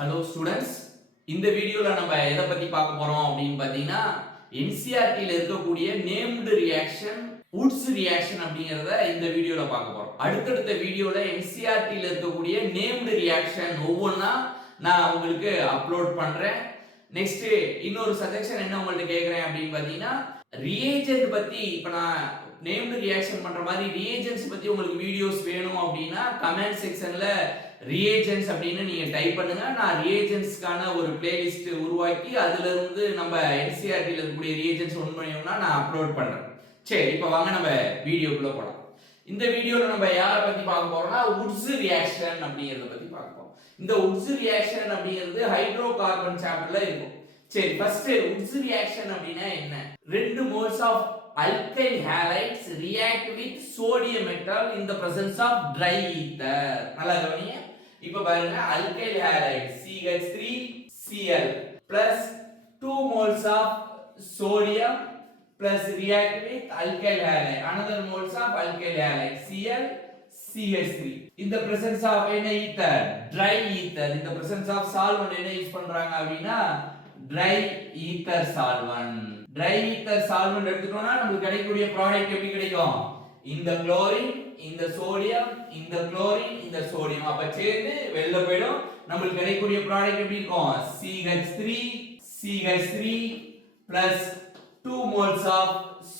Hello students, இந்த வீடியோல நம்ம எதை பத்தி பார்க்க போறோம் அப்படின்னு பாத்தீங்கன்னா என்சிஆர்டில இருக்கக்கூடிய நேம்டு ரியாக்ஷன் உட்ஸ் ரியாக்ஷன் அப்படிங்கறத இந்த வீடியோல பார்க்க போறோம். அடுத்தடுத்த வீடியோல என்சிஆர்டில இருக்கக்கூடிய நேம்டு ரியாக்ஷன் ஒவ்வொன்றா நான் உங்களுக்கு அப்லோட் பண்றேன். நெக்ஸ்ட் இன்னொரு சஜஷன் என்ன உங்கள்ட்ட கேக்குறேன் அப்படின்னு பாத்தீங்கன்னா ரியேஜென்ட் பத்தி இப்ப நான் நேம்டு ரியாக்ஷன் பண்ற மாதிரி ரியேஜென்ட்ஸ் பத்தி உங்களுக்கு வீடியோஸ் வேணும் அப்படின்னா கமெண்ட் செக்ஷன்ல ரியேஜென்ட்ஸ் அப்படின்னு நீங்க டைப் பண்ணுங்க. நான் ரியேஜென்ட்ஸ்க்கான ஒரு பிளேலிஸ்ட் உருவாக்கி அதுல இருந்து நம்ம என்சிஆர்டில இருக்கக்கூடிய ரியேஜென்ட்ஸ் ஒன் பண்ணியோம்னா நான் அப்லோட் பண்றேன். சரி, இப்போ வாங்க நம்ம வீடியோக்குள்ள போலாம். இந்த வீடியோல நம்ம யாரை பத்தி பார்க்க போறோம்னா உட்ஸ் ரியாக்ஷன் அப்படிங்கறத பத்தி பார்க்க போறோம். இந்த உட்ஸ் ரியாக்ஷன் அப்படிங்கிறது ஹைட்ரோ கார்பன் சாப்டர்ல இருக்கும். சரி, ஃபர்ஸ்ட் உட்ஸ் ரியாக்ஷன் அப்படினா என்ன? ரெண்டு moles of alkyl halides react with sodium metal in the presence of dry ether. நல்லா கவனிங்க. இப்போ பாருங்க, alkyl halide CH3Cl plus 2 moles of sodium plus react with alkyl halide another moles of alkyl halide Cl CH3 in the presence of என்ன ether? dry ether. in the presence of solvent என்ன use பண்றாங்க அப்படினா dry ether solvent. dry ether solvent எடுத்துட்டோம்னா நமக்கு கிடைக்கக்கூடிய product எப்படி கிடைக்கும்? இந்த குளோரின், இந்த சோடியம், இந்த குளோரின், இந்த சோடியம் அப்ப சேர்ந்து வெளில போய்டும். நமக்கு கிடைக்கக்கூடிய ப்ராடக்ட் எப்படி இருக்கும்? CH3 plus 2 moles of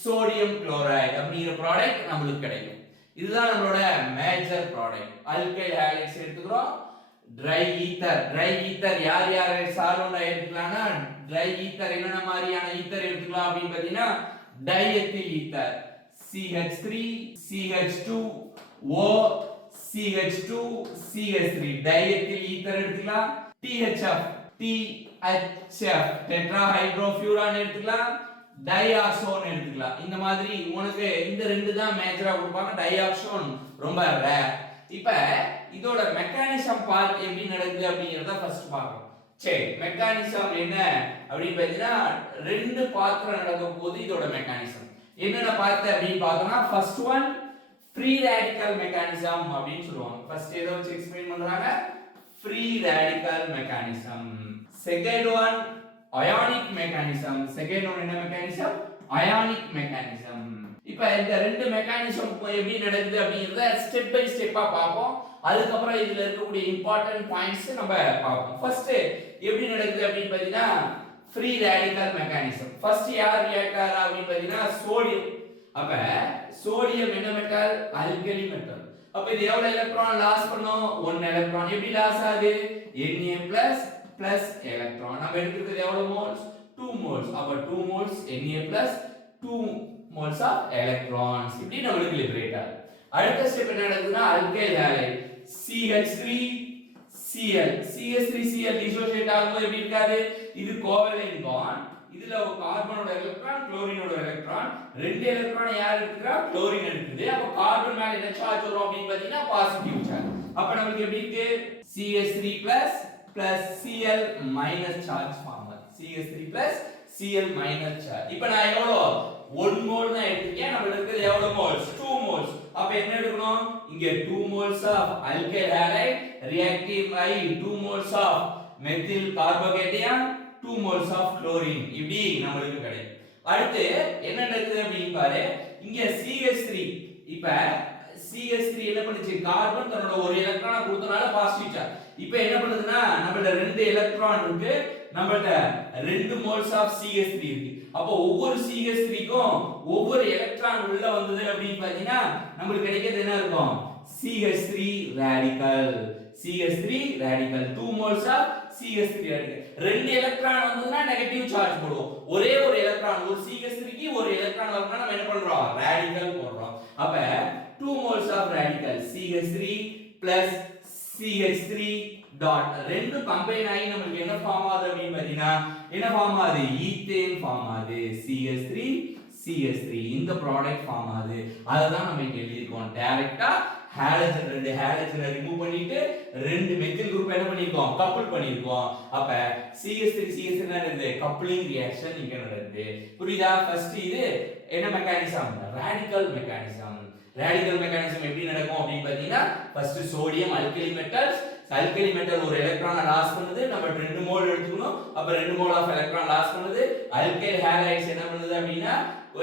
sodium chloride அப்படிங்கிற ப்ராடக்ட் நமக்கு கிடைக்கும். இதுதான் நம்மளோட மேஜர் ப்ராடக்ட். alkyl halides எடுத்துக்கிறோம். dry ether யார் யார் சால்வெண்ட் எடுத்துக்கலாம்னா dry ether என்னென்ன மாதிரியான ஈத்தர் எடுத்துக்கலாம் அப்படின்னு பார்த்தீங்கன்னா diethyl ether CH3 CH2O CH2 CH3 diethyl ether எடுத்துக்கலாம். THF டெட்ராஹைட்ரோஃபியூரான் எடுத்துக்கலாம். டைஆக்சோன் எடுத்துக்கலாம். இந்த மாதிரி உனக்கு இந்த ரெண்டு தான் மேஜரா கொடுப்பாங்க. டைஆக்சோன் ரொம்ப ரேர். இப்ப இதோட மெக்கானிசம் பார்ட் எப்படி நடக்குது அப்படிங்கறத ஃபர்ஸ்ட் பார்ப்போம். சரி, மெக்கானிசம் என்ன அப்படின்னு பார்த்தீங்கன்னா ரெண்டு பார்ட்ல நடக்கும் போது இதோட மெக்கானிசம் என்னென்ன பார்ட் அப்படின்னு பார்த்தோம்னா first one free radical mechanism அப்படின்னு சொல்லுவாங்க. ஃபர்ஸ்ட் ஏதோ வச்சு எக்ஸ்பிளைன் பண்றாங்க, free radical mechanism. Second one ionic mechanism. Second one என்ன மெக்கானிசம்? Ionic mechanism. இப்ப இந்த ரெண்டு மெக்கானிசம் எப்படி நடக்குது அப்படிங்கறத ஸ்டெப் பை ஸ்டெப்பா பார்ப்போம். அதுக்கு அப்புறம் இதுல இருக்கக்கூடிய இம்பார்ட்டன்ட் பாயிண்ட்ஸ் நம்ம பார்ப்போம். ஃபர்ஸ்ட் எப்படி நடக்குது அப்படின்னு பாத்தீங்கன்னா ஃப்ரீ ரேடிக்கல் மெக்கானிசம். ஃபர்ஸ்ட் யார் ரியாக்ட் ஆறா அப்படின்னு பாத்தீங்கன்னா சோடியம். அப்ப சோடியம் என்ன மெட்டல்? Alkali metal. அப்ப இது எவ்வளவு எலக்ட்ரான் லாஸ் பண்ணும்? 1 எலக்ட்ரான். எப்படி லாஸ் ஆகுது? Na+ plus electron. நம்ம எடுத்துக்கிறது எவ்வளவு மோல்ஸ்? 2 மோல்ஸ். அப்ப 2 moles Na+ 2 moles of electrons. இப்படி நமக்கு லிபரேட் ஆகுது. அடுத்த ஸ்டெப் என்ன நடக்குதுன்னா alkyl halide CH3Cl டிசோசியேட் ஆகும்போது எப்படி இருக்காது? இது கோவலன்ட் பாண்ட். இதுல ஒரு கார்பனோட எலக்ட்ரான், குளோரினோட எலக்ட்ரான், ரெண்டு எலக்ட்ரான் யார் எடுத்துக்கிறா? குளோரின் எடுக்குது. அப்ப கார்பன் மேல என்ன சார்ஜ் வரும் அப்படின்னு பாத்தீங்கன்னா பாசிட்டிவ் சார்ஜ். அப்ப நமக்கு எப்படி இருக்கு? CH3+ plus Cl minus charge form ஆகுது. CH3+ Cl minus charge. இப்போ நான் எவ்வளவு 1 மோல் தான் எடுத்துக்கேன். நம்ம இருக்குது எவ்வளவு மோல்ஸ்? 2 மோல்ஸ். அப்ப என்ன எடுக்கணும்? இங்க 2 moles of alkyl halide reacting by 2 moles of methyl carbocation 2 moles of chlorine. இப்படி நமக்கு கிடைக்கும். அடுத்து என்ன நடக்குது அப்படின்னு பாரு. இங்க CH3. இப்ப CH3 என்ன பண்ணுச்சு? கார்பன் தன்னோட ஒரு எலக்ட்ரானை கொடுத்தனால பாசிட்டிவ் சார்ஜ். இப்போ என்ன பண்ணுதுன்னா நம்மள்ட்ட ரெண்டு எலக்ட்ரான் இருக்கு, நம்மள்ட்ட 2 moles of CH3 இருக்கு. அப்போ ஒவ்வொரு CH3க்கும் ஒவ்வொரு எலக்ட்ரான் உள்ள வந்தது அப்படின்னு பாத்தீங்கன்னா நமக்கு கிடைக்கிறது என்ன இருக்கும்? CH3 radical. CH3 radical 2 moles of CH3 radical. ரெண்டு எலக்ட்ரான் வந்ததுன்னா நெகட்டிவ் சார்ஜ் போடுவோம். ஒரே ஒரு எலக்ட்ரான், ஒரு CH3க்கு ஒரு எலக்ட்ரான் வரணும்னா நம்ம என்ன பண்றோம்? ரேடிக்கல் போடுறோம். அப்ப 2 moles of radical CH3 plus CH3 dot ரெண்டு கம்பைன் ஆகி நமக்கு என்ன ஃபார்ம் ஆகுது அப்படின்னு பாத்தீங்கன்னா என்ன ஃபார்ம் ஆகுது? ஈத்தேன் ஃபார்ம் ஆகுது. CH3 இந்த ப்ராடக்ட் ஃபார்ம் ஆகுது. அதுதான் நம்ம இங்க எழுதிருக்கோம். டைரக்டா ஹாலஜன் ரெண்டு ஹாலஜனை ரிமூவ் பண்ணிட்டு ரெண்டு மெத்தில் குரூப் என்ன பண்ணிருக்கோம்? கப்பிள் பண்ணிருக்கோம். அப்ப CH3 என்னது? கப்ளிங் ரியாக்ஷன் இங்க நடக்குது. புரியுதா? ஃபர்ஸ்ட் இது என்ன mechanism? Radical mechanism. Radical mechanism எப்படி நடக்கும் அப்படின்னு பாத்தீங்கன்னா first sodium alkali metals alkyl metal ஒரு எலக்ட்ரானை லாஸ் பண்ணுது, நம்ம 2 மோல் எடுத்துக்கணும். அப்ப 2 மோல் ஆஃப் எலக்ட்ரான் லாஸ் பண்ணுது. அல்கைல் ஹாலைட்ஸ் என்ன பண்ணுது அப்படினா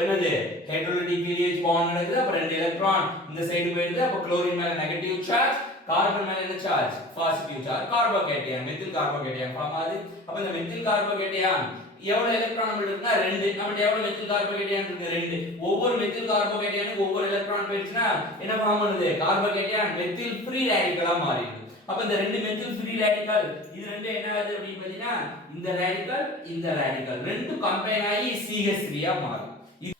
என்னது ஹைட்ரோலிட்டிக் கிளியேஜ் பாண்ட் நடக்குது. அப்ப 2 எலக்ட்ரான் இந்த சைடு போயிடுது. அப்ப குளோரின் மேல நெகட்டிவ் சார்ஜ், கார்பன் மேல என்ன charge positive charge, carbocation methyl carbocation form ஆகுது. அப்ப இந்த மெத்தில் கார்போகேட்டையான் எவ்வளவு எலக்ட்ரான் நம்மளுக்கு இருக்குன்னா 2. நம்மட்ட எவ்வளவு மெத்தில் கார்போகேட்டையான் இருக்கு 2. ஒவ்வொரு மெத்தில் கார்போகேட்டையானுக்கு ஒவ்வொரு எலக்ட்ரான் போயிடுச்சுனா என்ன ஃபார்ம் பண்ணுது கார்போகேட்டையான் மெத்தில் ஃப்ரீ ரேடிக்கலா மாறிடுது. அப்ப இந்த 2 மெத்தில் ஃப்ரீ ரேடிக்கல் இது ரெண்டு என்ன ஆகுது அப்படி பாத்தீங்கன்னா இந்த ரேடிக்கல் ரெண்டும் கம்பைன் ஆகி CH3 ஆ மாறும்.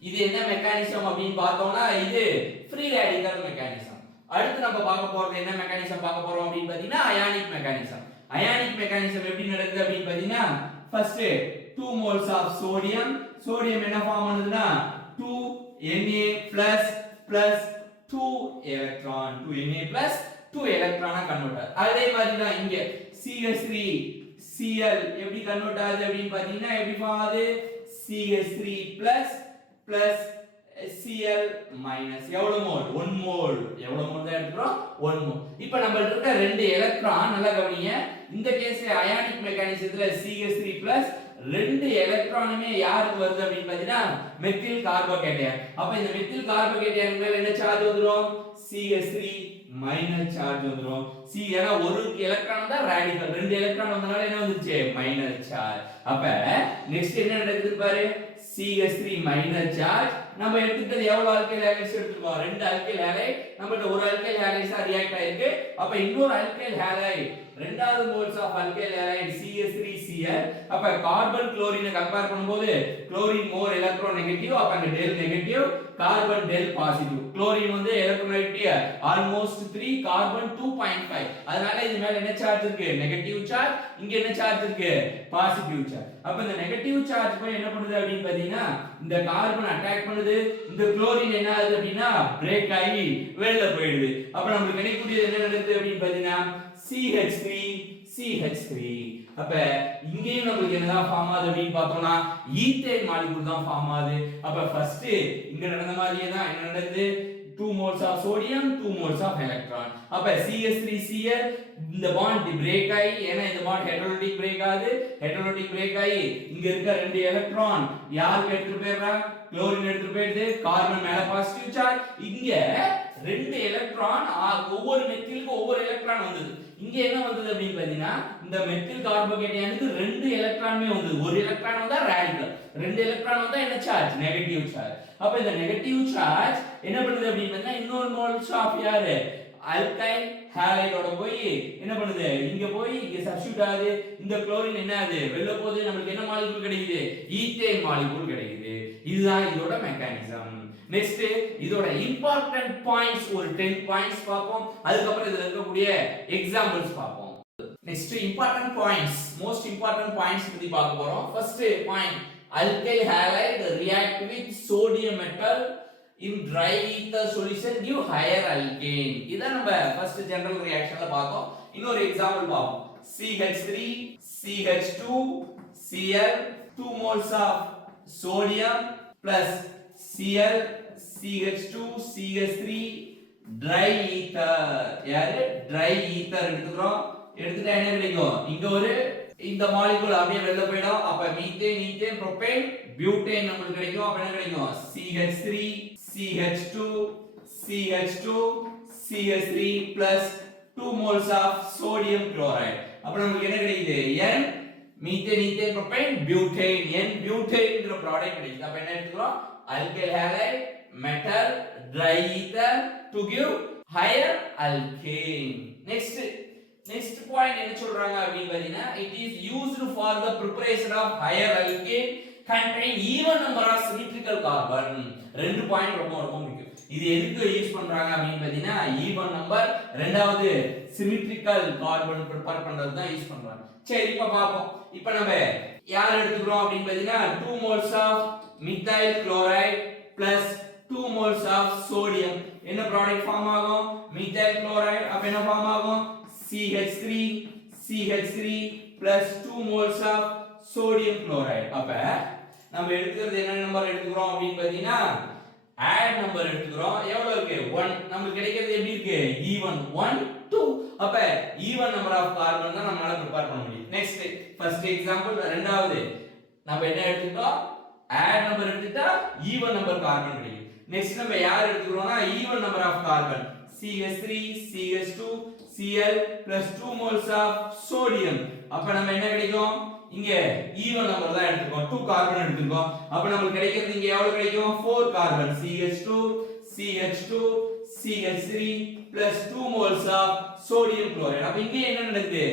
இது என்ன மெக்கானிசம் அப்படினு பார்த்தோம்னா இது ஃப்ரீ ரேடிக்கல் மெக்கானிசம். அடுத்து நம்ம பார்க்க போறது என்ன மெக்கானிசம் பார்க்க போறோம் அப்படினு பாத்தீங்கன்னா அயானிக் மெக்கானிசம். அயானிக் மெக்கானிசம் எப்படி நடக்குது அப்படினு பாத்தீங்கன்னா ஃபர்ஸ்ட் 2 moles of sodium என்ன ஃபார்ம் பண்ணுதுன்னா 2Na plus 2 electron 2Na plus 2 electron convert. அதே மாதிரி தான் இங்க CH3Cl எப்படி கன்வெர்ட் ஆகுது அப்படினு பாத்தீங்கன்னா எப்படி ஃபார்ம் ஆகுது CH3 plus Cl minus எவ்வளவு மோல் 1 மோல் எவ்வளவு மோல் தான் எடுத்துறோம் 1 மோல். இப்போ நம்மள்ட்ட இருக்க 2 எலக்ட்ரான் நல்லா கவனிங்க. இந்த கேஸ்ல அயானிக் மெக்கானிசத்துல CH3 plus 2 எலக்ட்ரானுமே யாருக்கு வருது அப்படினு பாத்தீங்கன்னா மெத்தில் கார்போகேட்டையான். அப்ப இந்த மெத்தில் கார்போகேட்டையான் மேல என்ன சார்ஜ் வந்துரும் CH3 மைனஸ் சார்ஜ் வந்துரும். ஏன்னா ஒரு எலக்ட்ரான் தான் ரேடிக்கல், 2 எலக்ட்ரான் வந்தனால என்ன வந்துருச்சு மைனஸ் சார்ஜ். அப்ப நெக்ஸ்ட் என்ன நடக்குது பாரு CH3 மைனஸ் சார்ஜ். நம்ம எடுத்துட்டது எவ்வளவு ஆல்கைல் ஹாலைட்ஸ் எடுத்துக்கோம் 2 ஆல்கைல் ஹாலைட். நம்மட்ட ஒரு ஆல்கைல் ஹாலைட்ஸ் தான் ரியாக்ட் ஆயிருக்கு. அப்ப இன்னொரு ஆல்கைல் ஹாலைட் ரெண்டாவது moles of alkyl halide CH3Cl. அப்ப கார்பன் குளோரினை கம்பேர் பண்ணும்போது குளோரின் மோர் எலக்ட்ரோ நெகட்டிவ். அப்ப அங்க del negative, carbon del positive. Chlorine வந்து எலக்ட்ரோநெகட்டிவிட்டி ஆல்மோஸ்ட் 3, கார்பன் 2.5. அதனால இது மேல என்ன சார்ஜ் இருக்கு நெகட்டிவ் சார்ஜ், இங்க என்ன சார்ஜ் இருக்கு பாசிட்டிவ் சார்ஜ். அப்ப இந்த நெகட்டிவ் சார்ஜ் போய் என்ன பண்ணுது அப்படினு பாத்தீங்கன்னா இந்த கார்பன் அட்டாக் பண்ணுது. இந்த குளோரின் என்ன ஆகுது அப்படினா பிரேக் ஆகி வெளிய போயிடுது. அப்ப நமக்கு கிடைக்கக்கூடியது என்ன நடக்குது அப்படினு பாத்தீங்கன்னா CH3. அப்ப இங்கேயும் நமக்கு என்னதான் ஃபார்ம் ஆகுது அப்படினு பார்த்தோம்னா ஈத்தேன் மாலிக்யூல் தான் ஃபார்ம் ஆகுது. அப்ப ஃபர்ஸ்ட் இங்க நடந்த மாதிரியே தான் என்ன நடக்குது 2 moles of sodium 2 moles of electron. அப்ப CH3Cl இந்த பாண்ட் பிரேக் ஆகி ஏனா இந்த பாண்ட் ஹைட்ரோலிட்டிக் பிரேக் ஆகுது. ஹைட்ரோலிட்டிக் பிரேக் ஆகி இங்க இருக்க 2 எலக்ட்ரான் யாருக்கு எடுத்துட்டு போயிடுறா குளோரின் எடுத்துட்டு போயிடுது. கார்பன் மேல பாசிட்டிவ் சார்ஜ். இங்க 2 எலக்ட்ரான் ஒவ்வொரு மெத்திலுக்கு ஒவ்வொரு எலக்ட்ரான் வந்தது. இங்க என்ன வந்தது அப்படினு பாத்தீங்கன்னா இந்த மெத்தில் கார்போகேட்டையானுக்கு 2 எலக்ட்ரானுமே வந்தது. ஒரு எலக்ட்ரான் வந்தா ரேடிக்கல், 2 எலக்ட்ரான் வந்தா என்ன சார்ஜ் நெகட்டிவ் சார்ஜ். அப்ப இந்த நெகட்டிவ் சார்ஜ் என்ன பண்ணுது அப்படினு பாத்தீங்கன்னா இன்னொரு மோல்ஸ் ஆஃப் யாரு அல்கைல் ஹாலைடோட போய் என்ன பண்ணுது இங்க போய் இங்க சப்ஸ்டிட்யூட் ஆகுது. இந்த குளோரின் என்ன ஆகுது வெளிய போகுது. நமக்கு என்ன மாலிக்யூல் கிடைக்குது ஈத்தேன் மாலிக்யூல் கிடைக்குது. இதுதான் இதோட மெக்கானிசம். நெக்ஸ்ட் இதோட இம்பார்ட்டன்ட் பாயிண்ட்ஸ் ஒரு 10 பாயிண்ட்ஸ் பாப்போம். அதுக்கு அப்புறம் இதுல இருக்கக்கூடிய எக்ஸாம்பிள்ஸ் பாப்போம். Next important points most important points பத்தி பார்க்க போறோம். First point alkyl halide react with sodium metal in dry ether solution give higher alkane. இத நம்ம ஃபர்ஸ்ட் ஜெனரல் ரியாக்ஷன்ல பார்த்தோம். இன்னொரு எக்ஸாம்பிள் பாப்போம். CH3 CH2 Cl 2 moles of sodium plus Cl CH2 CH3 dry ether. யாரு dry ether எடுத்துறோம். எடுத்துட்டா என்ன கிடைக்கும் இங்க ஒரு இந்த மாலிக்யூல் அப்படியே வெளிய போய்டும். அப்ப மீத்தேன் ஈத்தேன் புரோபேன் பியூட்டேன் நமக்கு கிடைக்கும். அப்ப என்ன கிடைக்கும் CH3 CH2 CH3 plus 2 moles of sodium chloride. அப்ப நமக்கு என்ன கிடைக்குது N methane ethane propane butane N பியூட்டேன்ங்கற ப்ராடக்ட் கிடைக்குது. அப்ப என்ன எடுத்துறோம் alkyl halide metal dry ether to give higher alkane. Next point என்ன சொல்றாங்க அப்படினு பாத்தீங்கன்னா it is used for the preparation of higher alkane contain even number of symmetrical carbon. ரெண்டு point ரொம்ப முக்கியம். இது எதுக்கு யூஸ் பண்றாங்க அப்படினு பாத்தீங்கன்னா even number ரெண்டாவது symmetrical carbon prepare பண்றது தான் யூஸ் பண்றாங்க. சரி இப்ப பாப்போம். இப்போ நம்ம யார் எடுத்துக்கிறோம் அப்படினு பாத்தீங்கன்னா 2 moles of methyl chloride plus 2 moles of sodium என்ன ப்ராடக்ட் ஃபார்ம் ஆகும் methyl chloride. அப்ப என்ன ஃபார்ம் ஆகும் CH3 plus 2 moles of sodium chloride. அப்ப நம்ம எடுத்துக்கிறது என்ன நம்பர் எடுத்துக்கிறோம் அப்படினு பாத்தீங்கன்னா ஆட் நம்பர் எடுத்துக்கிறோம். எவ்வளவு இருக்கு 1. நமக்கு கிடைக்கிறது எப்படி இருக்கு even 1 2. அப்ப ஈவன் நம்பர் ஆஃப் கார்பன் தான் நம்மளால ப்ரிப்பேர் பண்ண முடியும். நெக்ஸ்ட் ஃபர்ஸ்ட் எக்ஸாம்பிள் ரெண்டாவது நம்ம என்ன எடுத்துட்டோம், ஆட் நம்பர் எடுத்துட்டா ஈவன் நம்பர் கார்பன் கிடைக்கும். நெக்ஸ்ட் நம்ம யார் எடுத்துக்கிறோம்னா even number of carbon CH3 CH2 Cl plus 2 moles of sodium. அப்ப நம்ம என்ன கிடைக்கும், இங்க ஈவன் நம்பர் தான் எடுத்துக்கோம், 2 கார்பன் எடுத்துக்கோம். அப்ப நமக்கு கிடைக்கிறது இங்க எவ்வளவு கிடைக்கும், 4 carbon CH2 CH2 CH3 plus 2 moles of sodium chloride. அப்ப இங்க என்ன நடக்குது,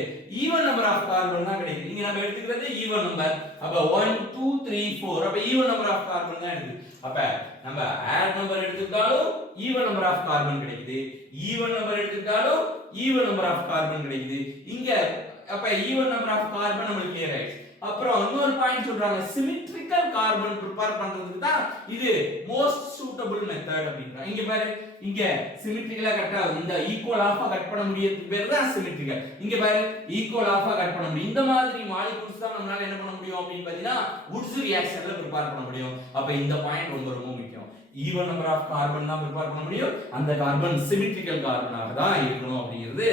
ஈவன் நம்பர் ஆஃப் கார்பன் தான் கிடைக்குது. இங்க நம்ம எடுத்துக்கிறது ஈவன் நம்பர். அப்ப 1 2 3 4 அப்ப ஈவன் நம்பர் ஆஃப் கார்பன் தான் எடுக்குது. அப்ப நம்ம ஆட் நம்பர் எடுத்துட்டாலும் ஈவன் நம்பர் ஆஃப் கார்பன் கிடைக்குது, ஈவன் நம்பர் எடுத்துட்டாலும் ஈவன் நம்பர் ஆஃப் கார்பன் கிடைக்குது இங்க. அப்ப ஈவன் நம்பர் ஆஃப் கார்பன் நமக்கு கிளியர் ஆயிடுச்சு. அப்புறம் இன்னொரு பாயிண்ட் சொல்றாங்க, சிமெட்ரிக்கல் கார்பன் ப்ரிப்பேர் பண்றதுக்கு தான் இது மோஸ்ட் சூட்டபிள் மெத்தட் அப்படின்றாங்க. இங்க பாரு, இங்க சிமெட்ரிக்கலா கட் ஆகுது, இந்த ஈக்குவல் ஆஃபா கட் பண்ண முடியறதுக்கு பேர் தான் சிமெட்ரிக்கல். இங்க பாரு ஈக்குவல் ஆஃபா கட் பண்ண முடியும். இந்த மாதிரி மாலிகூல்ஸ் தான் நம்மளால என்ன பண்ண முடியும் அப்படின்னு பாத்தீங்கன்னா வுட்ஸ் ரியாக்ஷன்ல ப்ரிப்பேர் பண்ண முடியும். அப்ப இந்த பாயிண்ட் ரொம்ப ரொம்ப முக்கியம். ஈவன் நம்பர் ஆஃப் கார்பன் தான் ப்ரிப்பேர் பண்ண முடியும், அந்த கார்பன் சிமெட்ரிக்கல் கார்பனாக தான் இருக்கணும் அப்படிங்கிறது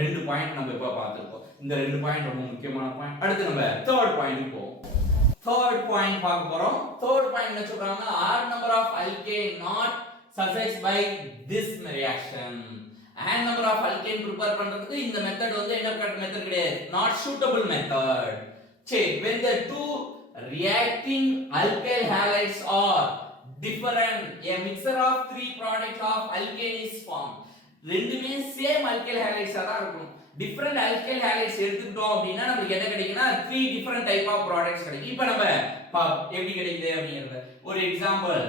ரெண்டு பாயிண்ட் நம்ம இப்ப பார்த்திருக்கோம். இந்த ரெண்டு பாயிண்ட் ரொம்ப முக்கியமான பாயிண்ட். அடுத்து நம்ம தேர்ட் பாயிண்ட் போவோம். தேர்ட் பாயிண்ட் பார்க்க போறோம். தேர்ட் பாயிண்ட் என்ன சொல்றாங்க, odd number of alkane not sufficed by this reaction. Odd number of alkane prepare பண்றதுக்கு இந்த மெத்தட் வந்து என்ன மெத்தட் கிடையாது, not suitable method. Check when the two reacting alkyl halides are different, a mixture of three products of alkane is formed. ரெண்டுமே same alkyl halides தான் இருக்கும். Different alkyl halides எடுத்துட்டோம் அப்படினா நமக்கு என்ன கிடைக்கும்னா 3 டிஃபரண்ட் டைப் ஆஃப் ப்ராடக்ட்ஸ் கிடைக்கும். இப்போ நம்ம எப்படி கிடைக்குது அப்படிங்கறது ஒரு எக்ஸாம்பிள்,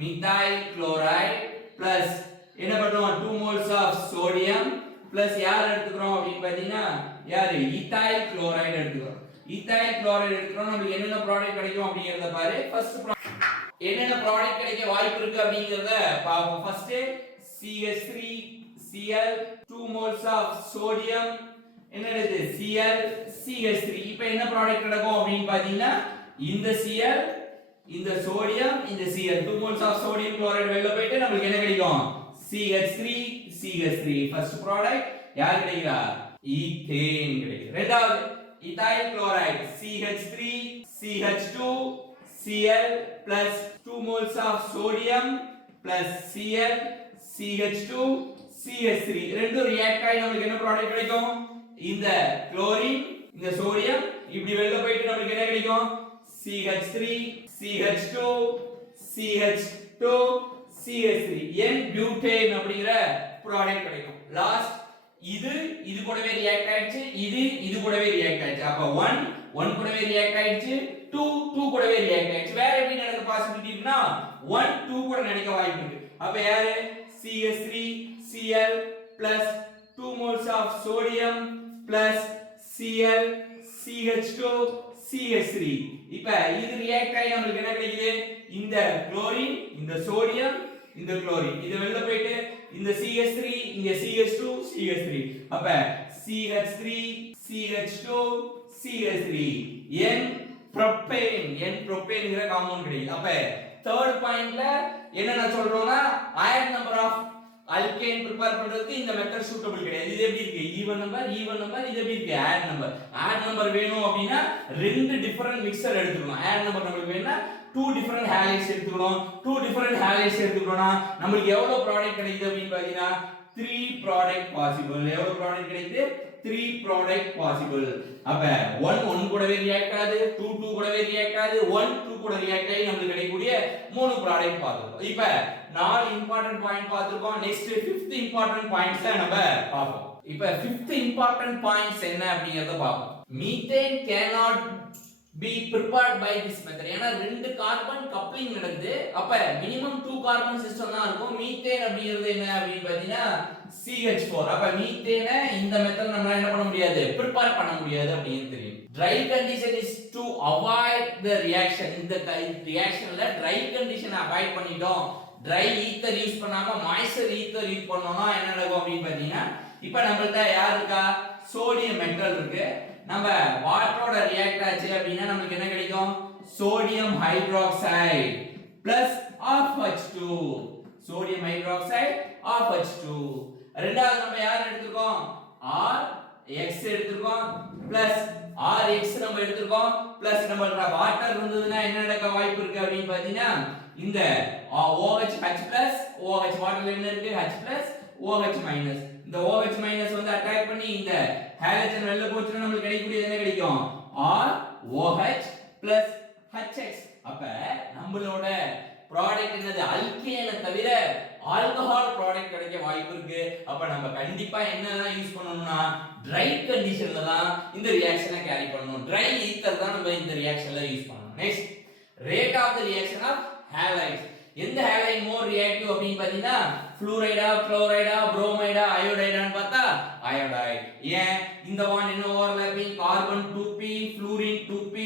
methyl chloride plus என்ன பண்றோம் 2 moles of sodium plus யார் எடுத்துக்கறோம் அப்படினு பாத்தீங்கன்னா யார் ethyl chloride எடுத்துக்கறோம். ethyl chloride எடுத்துக்கறோம், நமக்கு என்னென்ன ப்ராடக்ட் கிடைக்கும் அப்படிங்கறத பாரு. ஃபர்ஸ்ட் என்னென்ன ப்ராடக்ட் கிடைக்க வாய்ப்பு இருக்கு அப்படிங்கறத பாப்போம். First CH3 Cl 2 moles of sodium என்னது Cl CH3. இப்போ என்ன ப்ராடக்ட் கிடைக்கும் அப்படினு பாத்தீங்கன்னா இந்த Cl இந்த சோடியம் இந்த Cl 2 moles of sodium chloride வெளிய போயிட்டு நமக்கு என்ன கிடைக்கும் CH3 CH3. ஃபர்ஸ்ட் ப்ராடக்ட் யார் கிடைக்குதா, ஈத்தேன் கிடைக்குது. இரண்டாவது ethyl chloride CH3 CH2 Cl plus 2 moles of sodium plus Cl CH2 CH3 ரெண்டும் ரியாக்ட் ஆகி நமக்கு என்ன ப்ராடக்ட் கிடைக்கும், இந்த குளோரின் இந்த சோடியம் இப்படி வெளிய போயிட்டு நமக்கு என்ன கிடைக்கும் CH3 CH2 CH2 CH3 n butane அப்படிங்கற ப்ராடக்ட் கிடைக்கும். லாஸ்ட் இது கூடவே ரியாக்ட் ஆயிடுச்சு, இது கூடவே ரியாக்ட் ஆயிடுச்சு. அப்ப 1 கூடவே ரியாக்ட் ஆயிடுச்சு, 2 கூடவே ரியாக்ட் ஆயிடுச்சு. வேற எப்படி நடக்க பாசிபிலிட்டி இருக்குன்னா 1 2 கூட நடக்க வாய்ப்பு இருக்கு. அப்ப யாரு CH3 Cl plus 2 moles of sodium plus Cl CH2 CH3. இப்ப இது ரியாக்ட் ஆகி நமக்கு என்ன கிடைக்குது, இந்த குளோரின் இந்த சோடியம் இந்த குளோரின் இது வெளிய போயிட்டு இந்த CH3 இங்க CH2 CH3. அப்ப CH3 CH2 CH3 n propane compound கிடைக்குது. அப்ப தேர்ட் பாயிண்ட்ல என்ன சொல்றோம்னா odd number of alkane prepare பண்றதுக்கு இந்த மெத்தட் சூட்டபிள் கிடையாது. இது எப்படி இருக்கு, ஈவன் நம்பர் இது எப்படி இருக்கு ஆட் நம்பர் வேணும் அப்படினா ரெண்டு டிஃபரண்ட் மிக்சர் எடுத்துக்கணும். ஆட் நம்பர் நமக்கு வேணும்னா 2 டிஃபரண்ட் ஹாலைட்ஸ் எடுத்துக்கணும். 2 டிஃபரண்ட் ஹாலைட்ஸ் எடுத்துக்கறோம்னா நமக்கு எவ்வளவு ப்ராடக்ட் கிடைக்குது அப்படினு பாத்தீங்கன்னா 3 ப்ராடக்ட் பாசிபிள். எவ்வளவு ப்ராடக்ட் கிடைக்குது, 3 ப்ராடக்ட் பாசிபிள். அப்ப 1 கூடவே ரியாக்ட் ஆகுது, 2 கூடவே ரியாக்ட் ஆகுது, 2 கூட ரியாக்ட் ஆகி நமக்கு கிடைக்கக்கூடிய 3 ப்ராடக்ட் பார்த்திருக்கோம். இப்ப 4 இம்பார்ட்டன்ட் பாயிண்ட் பார்த்திருக்கோம். நெக்ஸ்ட் 5th இம்பார்ட்டன்ட் பாயிண்ட்ஸ் நம்ம பார்ப்போம். இப்ப 5th இம்பார்ட்டன்ட் பாயிண்ட்ஸ் என்ன அப்படிங்கறத பார்ப்போம். Methane cannot be prepared by this method. ஏனா ரெண்டு கார்பன் கப்ளிங் நடக்குது. அப்ப மினிமம் 2 கார்பன் சிஸ்டம் தான் இருக்கும். மீத்தேன் அப்படிங்கிறது என்ன அப்படினு பாத்தீங்கன்னா CH4. அப்ப மீத்தேனை இந்த மெத்தட் நம்மளால என்ன பண்ண முடியாது, prepare பண்ண முடியாது அப்படினு தெரியும். Dry condition is to avoid the reaction. இந்த ரியாக்ஷன்ல dry condition அவாய்ட் பண்ணிட்டோம், dry ether யூஸ் பண்ணாம moisture ether யூஸ் பண்ணோம்னா என்ன நடக்கும் அப்படினு பாத்தீங்கன்னா இப்போ நம்மள்ட்ட யார் இருக்கா, சோடியம் மெட்டல் இருக்கு. நம்ம வாட்டரோட ரியாக்ட் ஆச்சு அப்படினா நமக்கு என்ன கிடைக்கும், sodium hydroxide plus H2. Sodium hydroxide H2. ரெண்டாவது நம்ம யார் எடுத்துக்கோம், R X எடுத்துக்கோம் பிளஸ் RX நம்ம எடுத்துக்கோம் பிளஸ் நம்மளோட வாட்டர் இருந்ததுன்னா என்ன நடக்க வாய்ப்பு இருக்கு அப்படினு பாத்தீங்கன்னா இந்த OH H பிளஸ் OH வாட்டர்ல என்ன இருக்கு H பிளஸ் OH மைனஸ் இந்த OH மைனஸ் வந்து அட்டாக் பண்ணி இந்த ஹாலஜன் வெளில போச்சுனா நமக்கு கிடைக்கக்கூடியது என்ன கிடைக்கும் R OH பிளஸ் HX அப்ப நம்மளோட ப்ராடக்ட் என்னது அல்கேனை தவிர ஆல்கஹால் ப்ராடக்ட் கிடைக்க வாய்ப்பு இருக்கு அப்ப நம்ம கண்டிப்பா என்னலாம் யூஸ் பண்ணனும்னா ட்ரை கண்டிஷன்ல தான் இந்த ரியாக்ஷனை கேரி பண்ணனும் ட்ரை ஈத்தர் தான் நம்ம இந்த ரியாக்ஷன்ல யூஸ் பண்ணனும் next rate of the reaction of halides எந்த ஹாலைட் மோர் ரியாக்டிவ் அப்படினு பாத்தீங்கன்னா ஃப்ளூரைடா குளோரைடா புரோமைடா அயோடைடான்னு பார்த்தா அயோடைட் ஏன் இந்த one என்ன overlapping carbon 2p fluorine 2p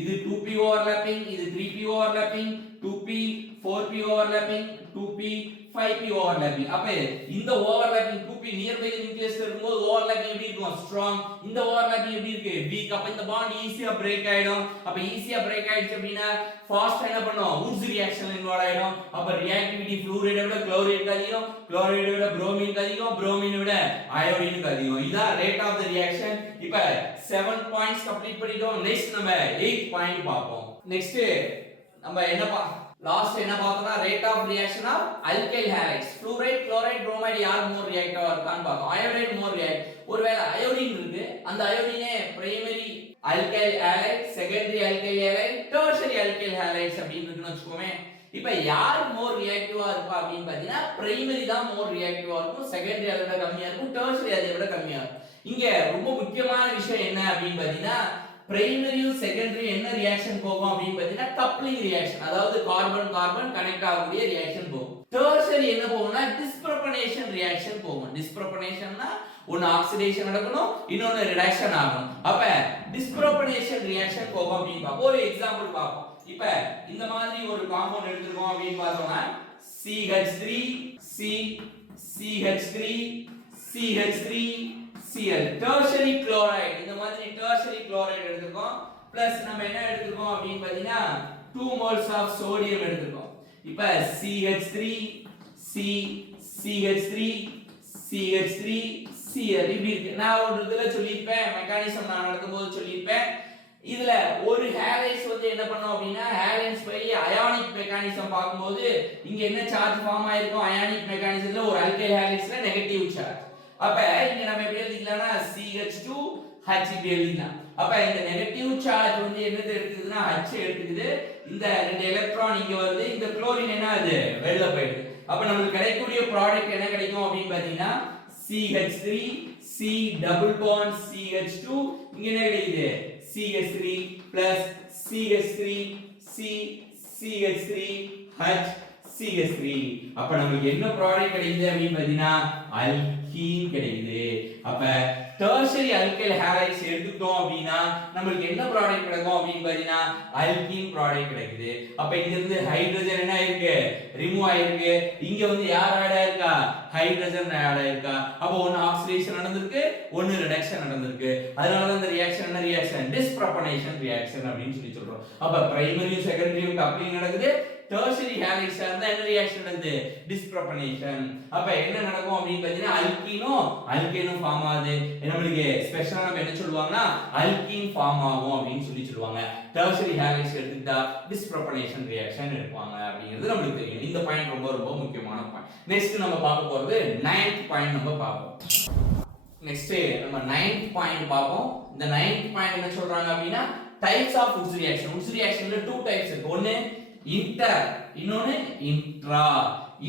இது 2p ஓவர்லாப்பிங் இது 3p overlapping 2p 4p overlapping 2p 5p overlapping அப்ப இந்த overlapping 2p near by the nucleus இருக்கும்போது ஓவர்லாப்பிங் எப்படி இருக்கும் ஸ்ட்ராங் இந்த ஓவர்லாப்பிங் எப்படி இருக்கு வீக் அப்ப இந்த பாண்ட் ஈஸியா பிரேக் ஆயிடும் அப்ப ஈஸியா பிரேக் ஆயிடுச்சு அப்படினா ஃபாஸ்ட் என்ன பண்ணும் வுட்ஸ் ரியாக்ஷன்ல இன்வால்வ் ஆயிடும் அப்ப ரியாக்டிவிட்டி ஃப்ளூரைடை விட குளோரைடு அதிகம் குளோரைடை விட புரோமின் அதிகம் புரோமினை விட அயோடின் அதிகம் இதான் ரேட் ஆஃப் தி ரியாக்ஷன் இப்ப 7 பாயிண்ட்ஸ் கம்ப்ளீட் பண்ணிட்டோம் நெக்ஸ்ட் நம்ம 8 பாயிண்ட் பாப்போம் நெக்ஸ்ட் நம்ம என்ன லாஸ்ட் என்ன பார்த்தோம்னா rate of reaction of alkyl halides fluoride chloride bromide யார் மோர் ரியாக்டிவா இருக்கான்னு பார்த்தோம் அயோடைட் மோர் ரியாக்ட் ஒருவேளை அயோடின் இருக்கு அந்த அயோடினே primary alkyl halide secondary alkyl halide tertiary alkyl halides அப்படி இருக்குன்னு வெச்சுக்கோமே இப்போ யார் மோர் ரியாக்டிவா இருப்பா அப்படினு பாத்தீங்கன்னா பிரைமரி தான் மோர் ரியாக்டிவா இருக்கும் செகண்டரி அதை விட கம்மியா இருக்கும் டெர்ஷரி அதை விட கம்மியா இருக்கும் இங்க ரொம்ப முக்கியமான விஷயம் என்ன அப்படினு பாத்தீங்கன்னா பிரைமரியும் செகண்டரியும் என்ன ரியாக்ஷன் போகும் அப்படினு பாத்தீங்கன்னா கப்ளிங் ரியாக்ஷன் அதாவது கார்பன் கார்பன் கனெக்ட் ஆகக்கூடிய ரியாக்ஷன் போகும் டெர்ஷரி என்ன போகும்னா டிஸ்ப்ரோபனேஷன் ரியாக்ஷன் போகும் டிஸ்ப்ரோபனேஷன்னா ஒன்னு ஆக்சிடேஷன் நடக்கணும் இன்னொன்னு ரிடக்ஷன் ஆகணும் அப்ப டிஸ்ப்ரோபனேஷன் ரியாக்ஷன் போகும் அப்படினு பாப்போம் ஒரு எக்ஸாம்பிள் பாப்போம் இப்ப இந்த மாதிரி ஒரு காம்பவுண்ட் எடுத்துக்கோம் அப்படினு பார்த்தோம்னா CH3 C CH3 CH3 Cl tertiary chloride இந்த மாதிரி டெர்ஷரி குளோரைடு எடுத்துக்கோம் பிளஸ் நம்ம என்ன எடுத்துக்கோம் அப்படினு பாத்தீங்கன்னா 2 moles ஆஃப் சோடியம் எடுத்துக்கோம் இப்ப CH3 C CH3 CH3 Cl இப்படி இருக்கு நான் ஒரு இதுல சொல்லிருப்பேன் மெக்கானிசம் நான் நடத்தும்போது சொல்லிருப்பேன் இதுல ஒரு ஹாலைட்ஸ் வந்து என்ன பண்ணோம் அப்படினா ஹாலைட்ஸ் பை அயானிக் மெக்கானிசம் பாக்கும்போது இங்க என்ன சார்ஜ் ஃபார்ம் ஆயிருக்கும் அயானிக் மெக்கானிசம்ல ஒரு அல்கைல் ஹாலைட்ஸ்ல நெகட்டிவ் சார்ஜ் அப்ப இங்க நம்ம எப்படி எழுதிக்கலாம்னா CH2 H இப்படி எழுதிக்கலாம் அப்ப இந்த நெகட்டிவ் சார்ஜ் வந்து என்னது எடுக்குதுன்னா H எடுக்குது இந்த ரெண்டு எலக்ட்ரான் இங்க வருது இந்த குளோரின் என்ன அது வெளில போயிடுது அப்ப நமக்கு கிடைக்கக்கூடிய ப்ராடக்ட் என்ன கிடைக்கும் அப்படினு பாத்தீங்கன்னா CH3 C double bond CH2 இங்க என்ன கிடைக்குது CH3 plus CH3 C CH3 H CH3 அப்ப நமக்கு என்ன ப்ராடக்ட் கிடைக்குது அப்படினு பாத்தீங்கன்னா அல்கீன் கிடைக்குது அப்ப டெர்ஷரி அல்கைல் ஹாலைட்ஸ் எடுத்துட்டோம் அப்படினா நமக்கு என்ன ப்ராடக்ட் கிடைக்கும் அப்படினு பாத்தீங்கன்னா அல்கீன் ப்ராடக்ட் கிடைக்குது அப்ப இங்க இருந்து ஹைட்ரஜன் என்ன ஆயிருக்கு ரிமூவ் ஆயிருக்கு இங்க வந்து யார் ஆட் ஆயிருக்கா ஹைட்ரஜன் ஆட் ஆயிருக்கா அப்ப ஒன்னு ஆக்சிடேஷன் நடந்திருக்கு ஒன்னு ரிடக்ஷன் நடந்திருக்கு அதனால தான் இந்த ரியாக்ஷன் என்ன ரியாக்ஷன் டிஸ்ப்ரோபனேஷன் ரியாக்ஷன் அப்படினு சொல்லி சொல்றோம் அப்ப பிரைமரியும் செகண்டரியும் கப்ளிங் நடக்குது டெர்ஷரி ஹாலைட்ஸ் இருந்தா என்ன ரியாக்ஷன் நடக்குது டிஸ்ப்ரோபனேஷன் அப்ப என்ன நடக்கும் அப்படினு பாத்தீங்கன்னா அல்கீனும் ஃபார்ம் ஆகுது நமக்கு ஸ்பெஷலா நம்ம என்ன சொல்லுவாங்கன்னா அல்கீன் ஃபார்ம் ஆகும் அப்படினு சொல்லி சொல்லுவாங்க டெர்ஷரி ஹாலைட்ஸ் எடுத்துட்டா டிஸ்ப்ரோபனேஷன் ரியாக்ஷன் எடுப்பாங்க அப்படிங்கிறது நமக்கு தெரியும் இந்த பாயிண்ட் ரொம்ப ரொம்ப முக்கியமான பாயிண்ட் நெக்ஸ்ட் நம்ம பார்க்க போறது 9th பாயிண்ட் நம்ம பார்ப்போம் நெக்ஸ்ட் நம்ம 9th பாயிண்ட் பார்ப்போம் இந்த 9th பாயிண்ட் என்ன சொல்றாங்க அப்படினா டைப்ஸ் ஆஃப் வுட்ஸ் ரியாக்ஷன்ல 2 டைப்ஸ் இருக்கு ஒன்னு இன்டர் இன்னொன்னு இன்ட்ரா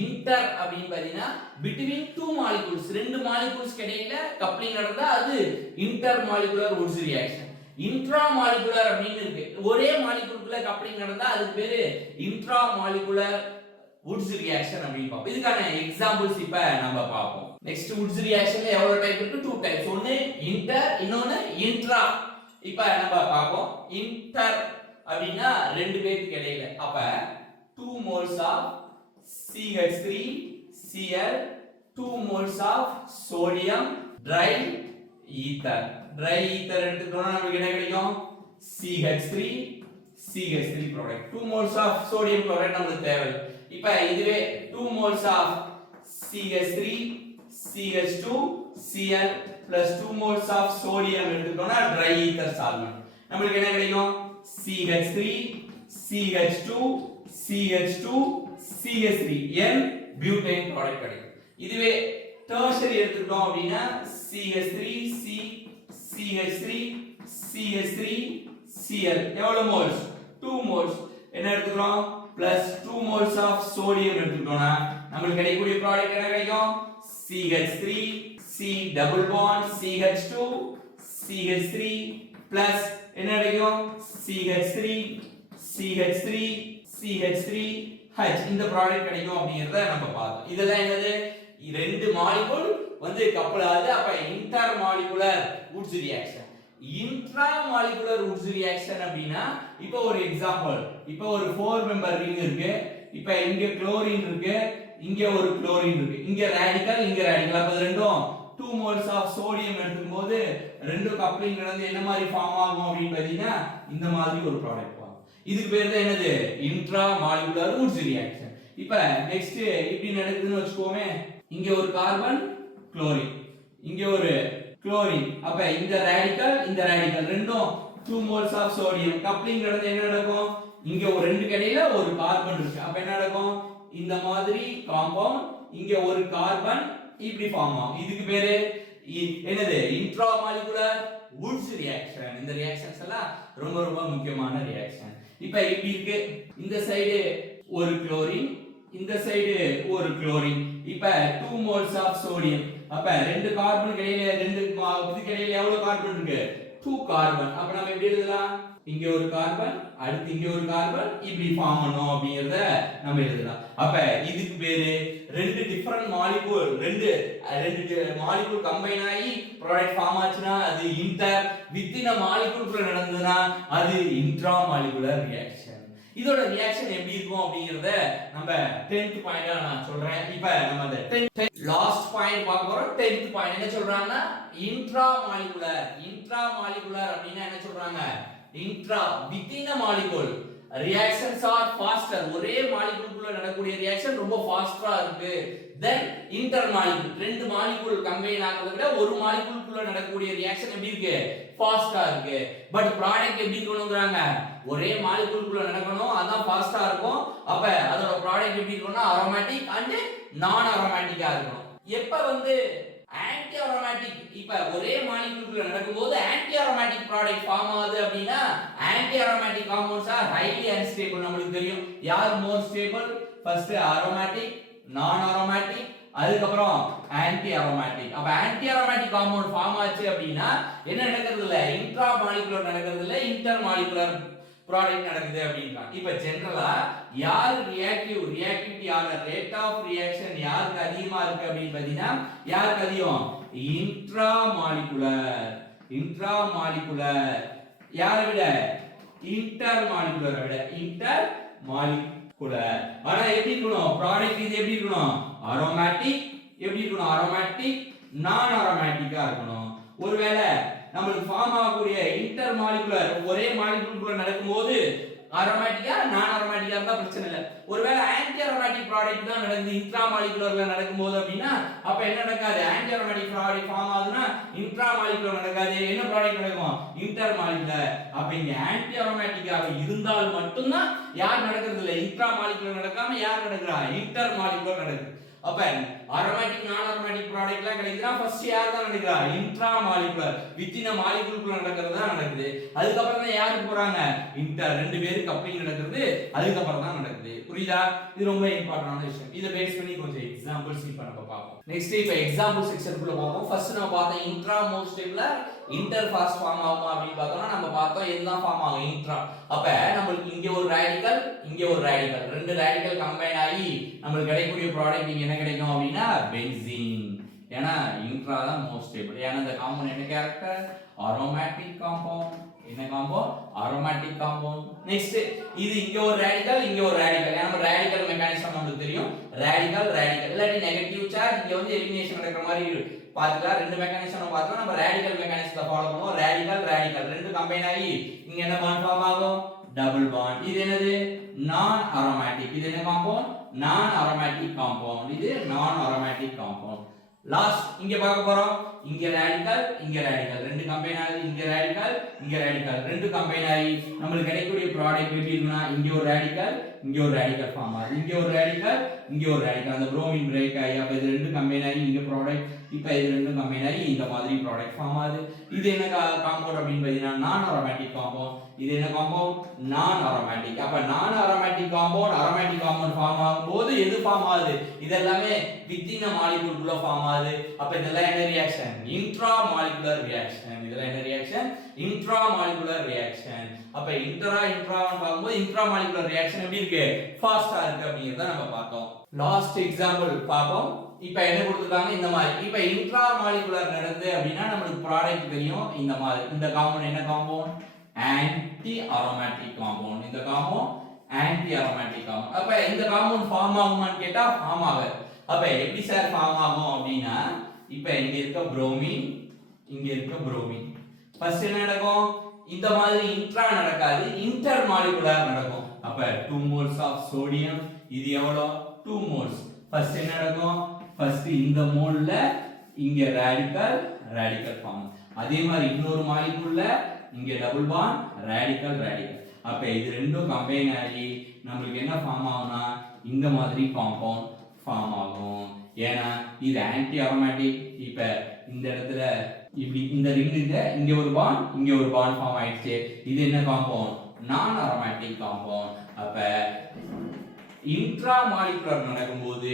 இன்டர் அப்படினு பாத்தீங்கன்னா between two molecules ரெண்டு மாலிக்யூல்ஸ் இடையில கப்ளிங் நடந்தா அது inter molecular Woods reaction intra molecular அப்படினு இருக்கு ஒரே மாலிக்யூலுக்குள்ள கப்ளிங் நடந்தா அதுக்கு பேரு இன்ட்ரா மாலிகுலர் வுட்ஸ் ரியாக்ஷன் அப்படினு பாப்போம் இதுக்கான எக்ஸாம்பிள்ஸ் இப்ப நம்ம பாப்போம் நெக்ஸ்ட் வுட்ஸ் ரியாக்ஷன்ல எவ்வளவு டைப் இருக்கு 2 டைப்ஸ் ஒன்னு இன்டர் இன்னொன்னு இன்ட்ரா இப்ப நம்ம பாப்போம் இன்டர் அப்படினா ரெண்டு பேருக்கு இடையில அப்ப 2 moles of CH3 Cl 2 moles of sodium dry ether எடுத்துட்டோம்னா நமக்கு என்ன கிடைக்கும் CH3 CH3 product 2 moles of sodium chloride நமக்கு தேவை இப்போ இதுவே 2 moles of CH3 CH2 Cl plus 2 moles of sodium எடுத்துட்டோம்னா dry ether solvent. நமக்கு என்ன கிடைக்கும்? CH3 CH2 CH2 CH3 n butane product கிடைக்கும். இதுவே tertiary எடுத்துட்டோம் அப்படினா CH3 C CH3 CH3 Cl எவ்வளவு moles? 2 moles. என்ன எடுத்துக்கிறோம்? plus 2 moles of sodium எடுத்துட்டோம்னா நமக்கு கிடைக்கக்கூடிய ப்ராடக்ட் என்ன கிடைக்கும்? CH3 C double bond CH2 CH3 plus என்ன கிடைக்கும்? CH3 CH3 CH3 H இந்த ப்ராடக்ட் கிடைக்கும் அப்படிங்கறத நம்ம பார்த்தோம். இதெல்லாம் என்னது? ரெண்டு மாலிகூல் வந்து கப்பல் ஆகுது. அப்ப inter molecular Woods reaction. Intra molecular Woods reaction அப்படினா இப்போ ஒரு எக்ஸாம்பிள், இப்போ ஒரு 4 மெம்பர் ரிங் இருக்கு. இப்போ இங்க குளோரின் இருக்கு, இங்க ஒரு குளோரின் இருக்கு, இங்க ரேடிக்கல் இங்க ரேடிக்கல். அப்ப ரெண்டும் 2 moles of sodium எடுக்கும்போது ரெண்டு கப்ளிங் நடந்து என்ன மாதிரி ஃபார்ம் ஆகும் அப்படினு பாத்தீங்கன்னா இந்த மாதிரி ஒரு ப்ராடக்ட் வரும். இதுக்கு பேர் தான் என்னது? Intra molecular Woods reaction. இப்போ நெக்ஸ்ட் இப்படி நடக்குதுன்னு வெச்சுக்கோமே. இங்க ஒரு கார்பன் குளோரின், இங்க ஒரு குளோரின். அப்ப இந்த ரேடிக்கல் ரெண்டும் 2 moles of sodium கப்ளிங் நடந்து என்ன நடக்கும்? இங்க ஒரு ரெண்டு கடையில ஒரு கார்பன் இருக்கு. அப்ப என்ன நடக்கும்? இந்த மாதிரி காம்பவுண்ட், இங்க ஒரு கார்பன் இப்படி ஃபார்ம் ஆகும். இதுக்கு பேரு என்னது? Intra molecular Woods reaction. இந்த ரியாக்ஷன்ஸ் எல்லாம் ரொம்ப ரொம்ப முக்கியமான ரியாக்ஷன். இப்ப இப்படி இருக்கு, இந்த சைடு ஒரு குளோரின், இந்த சைடு ஒரு குளோரின். இப்ப 2 moles of sodium. அப்ப ரெண்டு கார்பன் இடையில ரெண்டு இதுக்கு இடையில எவ்வளவு கார்பன் இருக்கு? 2 கார்பன். அப்ப நம்ம எப்படி எழுதலாம்? இங்க ஒரு கார்பன், அடுத்து இங்க ஒரு கார்பன், இப்படி ஃபார்ம் பண்ணோம் அப்படிங்கறத நம்ம எழுதலாம். அப்ப இதுக்கு பேரு ரெண்டு டிஃபரண்ட் மாலிகூல், ரெண்டு மாலிகூல் கம்பைன் ஆகி ப்ராடக்ட் ஃபார்ம் ஆச்சுனா அது இன்டர். வித்தின் a மாலிகூல்குள்ள நடந்ததுனா அது இன்ட்ரா மாலிகுலர் ரியாக்ஷன். இதோட ரியாக்ஷன் எப்படி இருக்கும் அப்படிங்கறத நம்ம 10th பாயிண்டா நான் சொல்றேன். இப்போ நம்ம அந்த 10th லாஸ்ட் பாயிண்ட் பார்க்க போறோம். 10th பாயிண்ட் என்ன சொல்றாங்கன்னா இன்ட்ரா மாலிகுலர். இன்ட்ரா மாலிகுலர் அப்படினா என்ன சொல்றாங்க? Intra within a molecule reactions are faster. ஒரே மாலிகூல்குள்ள நடக்கக்கூடிய ரியாக்ஷன் ரொம்ப ஃபாஸ்டா இருக்கு. then intermolecule ரெண்டு மாலிகூல் கம்பைன் ஆகுறத விட ஒரு மாலிகூல்குள்ள நடக்கக்கூடிய ரியாக்ஷன் எப்படி இருக்கு? ஃபாஸ்டா இருக்கு. பட் ப்ராடக்ட் எப்படி இருக்கணும்ங்கறாங்க? ஒரே மாலிகூல்குள்ள நடக்கணும், அதான் ஃபாஸ்டா இருக்கும். அப்ப அதோட ப்ராடக்ட் எப்படி இருக்கணும்னா அரோமேட்டிக் அண்ட் நான் அரோமேட்டிக்கா இருக்கணும். எப்ப வந்து ஆன்டி அரோமேட்டிக், இப்ப ஒரே மாலிகூல்குள்ள நடக்கும்போது ஆன்டி அரோமேட்டிக் ப்ராடக்ட் ஃபார்ம் ஆகுது அப்படினா anti aromatic compounds R highly unstable. நமக்கு தெரியும் யார் மோர் ஸ்டேபிள்? ஃபர்ஸ்ட் அரோமேட்டிக், நான் அரோமேட்டிக், அதுக்கு அப்புறம் ஆன்டி அரோமேட்டிக். அப்ப ஆன்டி அரோமேட்டிக் காம்பவுண்ட் ஃபார்ம் ஆச்சு அப்படினா என்ன நடக்கிறது இல்ல? இன்ட்ரா மாலிகுலர் நடக்கிறது இல்ல, இன்டர் மாலிகுலர் ப்ராடக்ட் நடக்குது அப்படின்றாங்க. இப்போ ஜெனரலா யார் ரியாக்டிவிட்டி ஆன ரேட் ஆஃப் ரியாக்ஷன் யாருக்கு அதிகமா இருக்கு அப்படின்னு பாத்தீங்கன்னா யாருக்கு அதிகம்? Intra molecular. யாரை விட? இன்டர் மாலிகுலரை விட. Inter molecular. ஆனா எப்படி இருக்கணும்? ப்ராடக்ட் இது எப்படி இருக்கணும்? அரோமேட்டிக். எப்படி இருக்கணும்? அரோமேட்டிக், நான் அரோமேட்டிக்கா இருக்கணும். ஒருவேளை நமக்கு ஃபார்ம் ஆகக்கூடிய இன்டர் மாலிகுலர் ஒரே மாலிகூல்குள்ள நடக்கும்போது அரோமேட்டிக்கா நான் அரோமேட்டிக்கா இருந்தா பிரச்சனை இல்ல. ஒருவேளை ஆன்டி அரோமேட்டிக் ப்ராடக்ட் தான் நடக்குது இன்ட்ரா மாலிகுலர்ல நடக்கும்போது அப்படினா அப்ப என்ன நடக்காது? ஆன்டி அரோமேட்டிக் ப்ராடக்ட் ஃபார்ம் ஆகுதுனா இன்ட்ரா மாலிகுலர் நடக்காது. என்ன ப்ராடக்ட் நடக்கும்? Inter molecular. அப்ப இங்க ஆன்டி அரோமேட்டிக்காக இருந்தால் மட்டும் தான் யார் நடக்கிறது இல்ல? இன்ட்ரா மாலிகுலர் நடக்காம யார் நடக்குறா? இன்டர் மாலிகுலர் நடக்குது. அப்ப அரோமேட்டிக் நான் அரோமேட்டிக் ப்ராடக்ட்லாம் கிடைக்குதுனா ஃபர்ஸ்ட் யார் தான் நடக்குறா? இன்ட்ரா மாலிகுலர் வித்தின் a மாலிகூல்குள்ள நடக்கிறது தான் நடக்குது. அதுக்கு அப்புறம் தான் யாருக்கு போறாங்க? இன்டர். ரெண்டு பேருக்கு கப்ளிங் நடக்குது, அதுக்கு அப்புறம் தான் நடக்குது. புரியுதா? இது ரொம்ப இம்பார்ட்டன்டான விஷயம். இத பேஸ் பண்ணி கொஞ்சம் எக்ஸாம்பிள்ஸ் இப்ப நம்ம பார்ப்போம். நெக்ஸ்ட் இப்ப எக்ஸாம்பிள் செக்ஷனுக்குள்ள போவோம். ஃபர்ஸ்ட் நம்ம பார்த்தோம் இன்ட்ரா மோர் ஸ்டேபிள்ல இன்டர் ஃபாஸ்ட் ஃபார்ம் ஆகுமா அப்படி பார்த்தோம்னா நம்ம பார்த்தோம் எல்லாம் ஃபார்ம் ஆகும் இன்ட்ரா. அப்ப நமக்கு இங்க ஒரு ரேடிக்கல், இங்க ஒரு ரேடிக்கல், ரெண்டு ரேடிக்கல் கம்பைன் ஆகி நமக்கு கிடைக்கக்கூடிய ப்ராடக்ட் இங்க என்ன கிடைக்கும் அப்படினா பென்சீன். ஏனா இன்ட்ரா தான் மோர் ஸ்டேபிள். ஏனா இந்த காம்பவுண்ட் என்ன கேரக்டர்? Aromatic compound. என்ன காம்பவுண்ட்? Aromatic compound. நெக்ஸ்ட் இது இங்க ஒரு ரேடிக்கல், இங்க ஒரு ரேடிக்கல். நம்ம ரேடிக்கல் மெக்கானிசம் நமக்கு தெரியும். ரேடிக்கல் இல்லாட்டி நெகட்டிவ் சார்ஜ் இங்க வந்து எலிமினேஷன் நடக்கிற மாதிரி பாத்துக்கலாம். ரெண்டு மெக்கானிசம் பார்த்தோம். நம்ம ரேடிக்கல் மெக்கானிசத்தை ஃபாலோ பண்ணுவோம். ரேடிக்கல் ரெண்டு கம்பைன் ஆகி இங்க என்ன பாண்ட் ஃபார்ம் ஆகும்? Double bond. இது என்னது? நான் அரோமேட்டிக். இது என்ன காம்பவுண்ட்? நான் அரோமேட்டிக் காம்பவுண்ட். இது நான் அரோமேட்டிக் காம்பவுண்ட். லாஸ்ட் இங்க பார்க்க போறோம். இங்க ரேடிக்கல் ரெண்டு கம்பைன் ஆகுது. இங்க ரேடிக்கல் ரெண்டு கம்பைன் ஆகி நமக்கு கிடைக்கக்கூடிய ப்ராடக்ட் எப்படி இருக்குன்னா இங்க ஒரு ரேடிக்கல் ஃபார்ம் ஆகுது. இங்க ஒரு ரேடிக்கல் அந்த புரோமின் பிரேக் ஆகி அப்ப இது ரெண்டு கம்பைன் ஆகி இங்க ப்ராடக்ட் இப்ப இது ரெண்டும் கம்பைன் ஆகி இந்த மாதிரி ப்ராடக்ட் ஃபார்ம் ஆகுது. இது என்ன காம்பவுண்ட் அப்படின்னு பார்த்தீங்கன்னா நான் அரோமேட்டிக் காம்பவுண்ட். இது என்ன காம்பவுண்ட்? நான் அரோமேட்டிக். அப்ப நான் அரோமேட்டிக் காம்பவுண்ட் ஃபார்ம் ஆகும்போது எது ஃபார்ம் ஆகுது? இதெல்லாமே வித்தின் அ மாலிக்யூல்குள்ள ஃபார்ம் ஆகுது. அப்ப இதெல்லாம் என்ன ரியாக்ஷன்? Intra molecular reaction. இதெல்லாம் என்ன ரியாக்ஷன்? Intra molecular reaction. அப்ப இன்ட்ரான்னு பார்க்கும்போது இன்ட்ரா மாலிகுலர் ரியாக்ஷன் எப்படி இருக்கு? ஃபாஸ்டா இருக்கு அப்படிங்கறத நம்ம பார்த்தோம். லாஸ்ட் எக்ஸாம்பிள் பார்ப்போம். இப்போ என்ன கொடுத்துருக்காங்க? இந்த மாதிரி. இப்போ இன்ட்ரா மாலிகுலர் நடந்து அப்படின்னா நமக்கு ப்ராடக்ட் தெரியும் இந்த மாதிரி. இந்த காம்பவுண்ட் என்ன காம்பவுண்ட்? Anti aromatic compound. இந்த காம்பவுண்ட் ஆன்டி அரோமேட்டிக் காம்பவுண்ட். அப்ப இந்த காம்பவுண்ட் ஃபார்ம் ஆகுமான்னு கேட்டா ஃபார்ம் ஆகாது. அப்ப எப்படி சார் ஃபார்ம் ஆகும் அப்படின்னா இப்போ இங்க இருக்க புரோமின் ஃபர்ஸ்ட் என்ன நடக்கும்? இந்த மாதிரி இன்ட்ரா நடக்காது, இன்டர் மாலிகுலர் நடக்கும். அப்ப 2 மோல்ஸ் ஆஃப் சோடியம், இது எவ்வளவு? 2 மோல்ஸ். ஃபர்ஸ்ட் என்ன நடக்கும்? ஃபர்ஸ்ட் இந்த மோல்ல இங்க ரேடிக்கல் ஃபார்ம். அதே மாதிரி இன்னொரு மாலிகுல்ல இங்க டபுள் பாண்ட் ரேடிக்கல். அப்ப இது ரெண்டும் கம்பைன் ஆகி நமக்கு என்ன ஃபார்ம் ஆகும்னா இந்த மாதிரி காம்பவுண்ட் ஃபார்ம் ஆகும். ஏன்னா இது ஆன்டி அரோமேட்டிக். இப்ப இந்த இடத்துல இப்படி இந்த ரிங்குங்க இங்க ஒரு பாண்ட் ஃபார்ம் ஆயிடுச்சு. இது என்ன காம்பவுண்ட்? நான் அரோமேட்டிக் காம்பவுண்ட். அப்ப இன்ட்ரா மாலிகுலர் நடக்கும்போது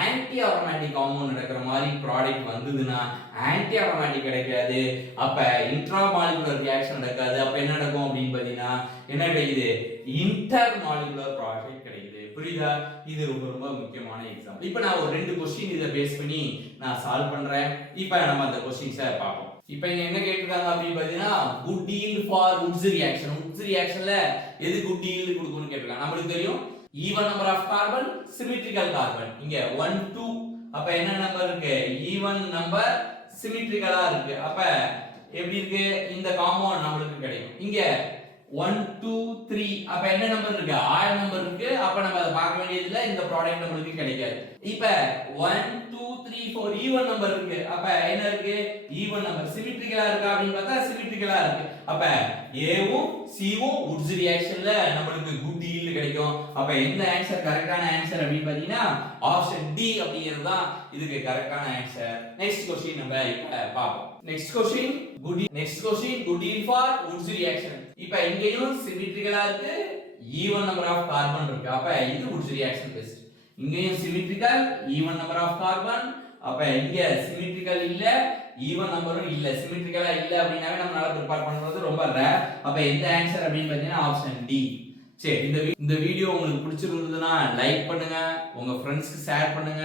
ஆன்டி அரோமேட்டிக் காம்பவுண்ட் நடக்கிற மாதிரி ப்ராடக்ட் வந்ததுன்னா ஆன்டி அரோமேட்டிக் கிடைக்காது. அப்ப இன்ட்ரா மாலிகுலர் ரியாக்ஷன் நடக்காது. அப்ப என்ன நடக்கும் அப்படின்னு பாத்தீங்கன்னா என்ன கிடைக்குது? இன்டர் மாலிகுலர் ப்ராடக்ட் கிடைக்குது. புரியுதா? இது ரொம்ப முக்கியமான எக்ஸாம்பிள். இப்போ நான் ஒரு 2 क्वेश्चन இத பேஸ் பண்ணி நான் சால்வ் பண்றேன். இப்போ நம்ம அந்த क्वेश्चंस பார்ப்போம். இப்போ இங்க என்ன கேட்டிருக்காங்க அப்படின்னு பாத்தீங்கன்னா good yield for Wurtz reaction. Wurtz ரியாக்ஷன்ல எது குட் ஈல்ட் கொடுக்கும்னு கேட்டிருக்காங்க. நமக்கு தெரியும் even number of carbon, symmetrical carbon. இங்க 1 2 அப்ப என்ன நம்பர் இருக்கு? even number symmetrical-ஆ இருக்கு. அப்ப எப்படி இருக்கு? இந்த காம்பவுண்ட் நமக்கு கிடைக்கும். இங்க 1 2 3 அப்ப என்ன நம்பர் இருக்கு? 1000 நம்பர் இருக்கு. அப்ப நம்ம அத பார்க்க வேண்டியது இல்ல. இந்த ப்ராடக்ட் நமக்கு கிடைக்காது. இப்ப 1 2 3 4 ஈவன் நம்பர் இருக்கு. அப்ப என்ன இருக்கு? Even number. சிமெட்ரிக்கலா இருக்கா அப்படின்னு பார்த்தா சிமெட்ரிக்கலா இருக்கு. அப்ப ஏவும் சிவும் வுட்ஸ் ரியாக்ஷன்ல நமக்கு குட் ஈல்ட் கிடைக்கும். அப்ப எந்த ஆன்சர் கரெக்ட்டான ஆன்சர் அப்படின்னு பாத்தீங்கன்னா ஆப்ஷன் டி அப்படிங்கிறது தான் இதுக்கு கரெக்ட்டான ஆன்சர். நெக்ஸ்ட் क्वेश्चन நம்ம இப்ப பாப்போம். Next question good yield for Wurtz reaction. இப்ப இங்கேயும் சிமெட்ரிக்கலா இருக்கு, ஈவன் நம்பர் ஆஃப் கார்பன் இருக்கு. அப்ப இது வுட்ஸ் ரியாக்ஷன் பெஸ்ட். இங்கேயும் symmetrical, even number of carbon. அப்ப இங்க சிமெட்ரிக்கல் இல்ல, ஈவன் நம்பரும் இல்ல. சிமெட்ரிக்கலா இல்ல அப்படினாவே நம்மளால ப்ரிப்பேர் பண்றது ரொம்ப ரேர். அப்ப எந்த ஆன்சர் அப்படின்னு பாத்தீங்கன்னா ஆப்ஷன் டி. சரி, இந்த வீடியோ உங்களுக்கு பிடிச்சிருந்ததுன்னா லைக் பண்ணுங்க, உங்க ஃப்ரெண்ட்ஸ்க்கு ஷேர் பண்ணுங்க.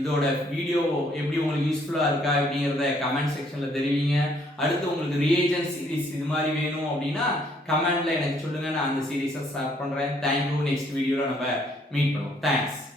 இதோட வீடியோ எப்படி உங்களுக்கு யூஸ்ஃபுல்லா இருக்கா அப்படிங்கறத கமெண்ட் செக்ஷன்ல தெரிவிங்க. அடுத்து உங்களுக்கு ரியேஜன்ட் சீரிஸ் இது மாதிரி வேணும் அப்படின்னா கமெண்ட்ல எனக்கு சொல்லுங்க, நான் அந்த சீரிஸை ஸ்டார்ட் பண்றேன். தேங்க்யூ. நெக்ஸ்ட் வீடியோல நம்ம மீட் பண்ணுவோம். தேங்க்ஸ்.